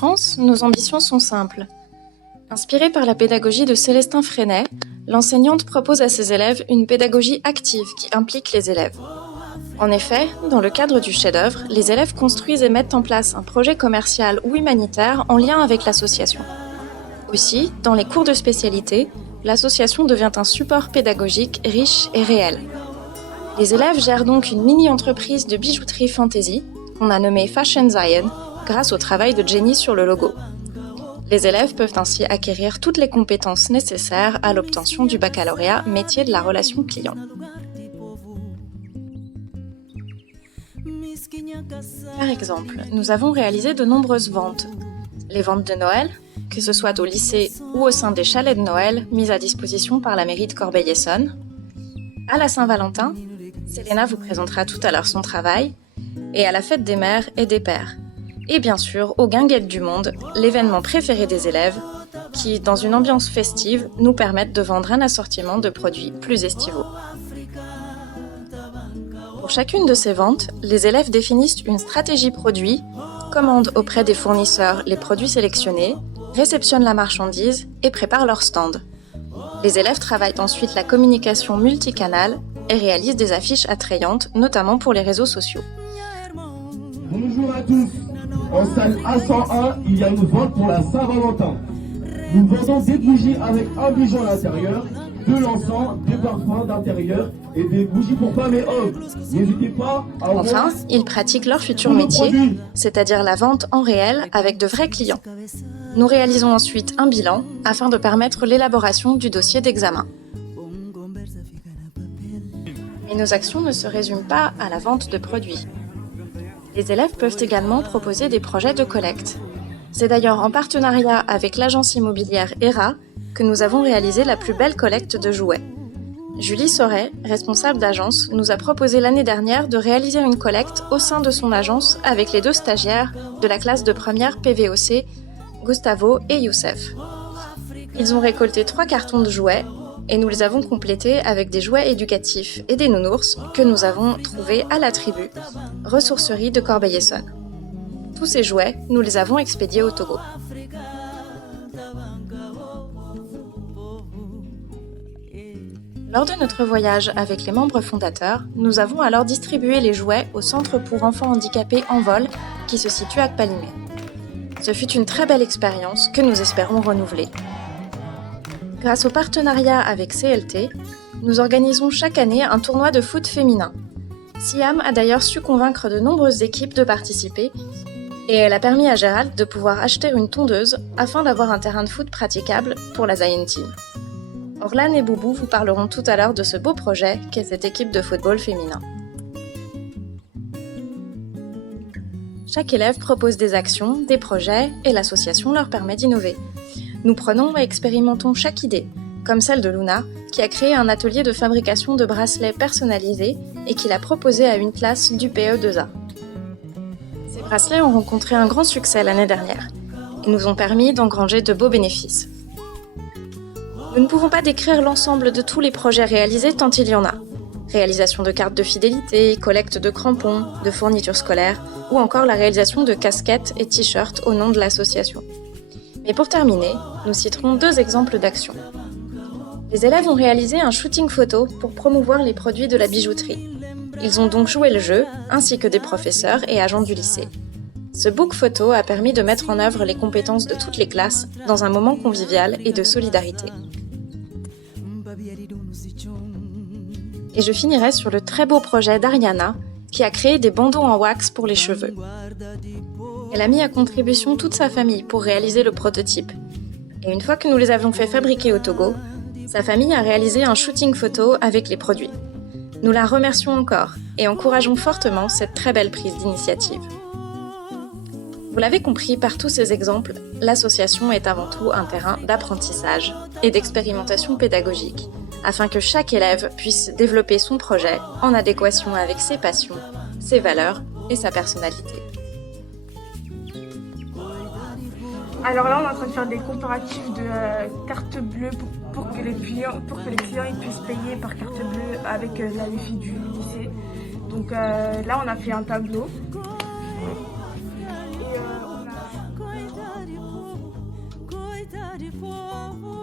France, nos ambitions sont simples. Inspirée par la pédagogie de Célestin Freinet, l'enseignante propose à ses élèves une pédagogie active qui implique les élèves. En effet, dans le cadre du chef-d'œuvre, les élèves construisent et mettent en place un projet commercial ou humanitaire en lien avec l'association. Aussi, dans les cours de spécialité, l'association devient un support pédagogique riche et réel. Les élèves gèrent donc une mini-entreprise de bijouterie fantasy, qu'on a nommée Fashion Zion, grâce au travail de Jenny sur le logo. Les élèves peuvent ainsi acquérir toutes les compétences nécessaires à l'obtention du baccalauréat métier de la relation client. Par exemple, nous avons réalisé de nombreuses ventes. Les ventes de Noël, que ce soit au lycée ou au sein des chalets de Noël mis à disposition par la mairie de Corbeil-Essonnes. À la Saint-Valentin, Selena vous présentera tout à l'heure son travail, et à la fête des mères et des pères. Et bien sûr, aux Guinguettes du Monde, l'événement préféré des élèves, qui, dans une ambiance festive, nous permettent de vendre un assortiment de produits plus estivaux. Pour chacune de ces ventes, les élèves définissent une stratégie produit, commandent auprès des fournisseurs les produits sélectionnés, réceptionnent la marchandise et préparent leur stand. Les élèves travaillent ensuite la communication multicanale et réalisent des affiches attrayantes, notamment pour les réseaux sociaux. Bonjour à tous. En salle A101, il y a une vente pour la Saint-Valentin. Nous vendons des bougies avec un bijou à l'intérieur, de l'encens, des parfums d'intérieur et des bougies pour femmes et hommes. N'hésitez pas à Enfin, ils pratiquent leur futur métier, c'est-à-dire la vente en réel avec de vrais clients. Nous réalisons ensuite un bilan afin de permettre l'élaboration du dossier d'examen. Mais nos actions ne se résument pas à la vente de produits. Les élèves peuvent également proposer des projets de collecte. C'est d'ailleurs en partenariat avec l'agence immobilière ERA que nous avons réalisé la plus belle collecte de jouets. Julie Sauret, responsable d'agence, nous a proposé l'année dernière de réaliser une collecte au sein de son agence avec les 2 stagiaires de la classe de première PVOC, Gustavo et Youssef. Ils ont récolté 3 cartons de jouets et nous les avons complétés avec des jouets éducatifs et des nounours que nous avons trouvés à la tribu, ressourcerie de Corbeil-Essonnes. Tous ces jouets, nous les avons expédiés au Togo. Lors de notre voyage avec les membres fondateurs, nous avons alors distribué les jouets au centre pour enfants handicapés En Vol qui se situe à Kpalimé. Ce fut une très belle expérience que nous espérons renouveler. Grâce au partenariat avec CLT, nous organisons chaque année un tournoi de foot féminin. Siam a d'ailleurs su convaincre de nombreuses équipes de participer et elle a permis à Gérald de pouvoir acheter une tondeuse afin d'avoir un terrain de foot praticable pour la Zion Team. Orlan et Boubou vous parleront tout à l'heure de ce beau projet qu'est cette équipe de football féminin. Chaque élève propose des actions, des projets et l'association leur permet d'innover. Nous prenons et expérimentons chaque idée, comme celle de Luna, qui a créé un atelier de fabrication de bracelets personnalisés et qui l'a proposé à une classe du PE2A. Ces bracelets ont rencontré un grand succès l'année dernière et nous ont permis d'engranger de beaux bénéfices. Nous ne pouvons pas décrire l'ensemble de tous les projets réalisés tant il y en a. Réalisation de cartes de fidélité, collecte de crampons, de fournitures scolaires ou encore la réalisation de casquettes et t-shirts au nom de l'association. Mais pour terminer, nous citerons 2 exemples d'actions. Les élèves ont réalisé un shooting photo pour promouvoir les produits de la bijouterie. Ils ont donc joué le jeu, ainsi que des professeurs et agents du lycée. Ce book photo a permis de mettre en œuvre les compétences de toutes les classes dans un moment convivial et de solidarité. Et je finirai sur le très beau projet d'Ariana, qui a créé des bandeaux en wax pour les cheveux. Elle a mis à contribution toute sa famille pour réaliser le prototype. Et une fois que nous les avons fait fabriquer au Togo, sa famille a réalisé un shooting photo avec les produits. Nous la remercions encore et encourageons fortement cette très belle prise d'initiative. Vous l'avez compris par tous ces exemples, l'association est avant tout un terrain d'apprentissage et d'expérimentation pédagogique, afin que chaque élève puisse développer son projet en adéquation avec ses passions, ses valeurs et sa personnalité. Alors là, on est en train de faire des comparatifs de cartes bleues pour que les clients ils puissent payer par carte bleue avec la Wi-Fi du lycée. Donc là, on a fait un tableau. Et on a de fogo.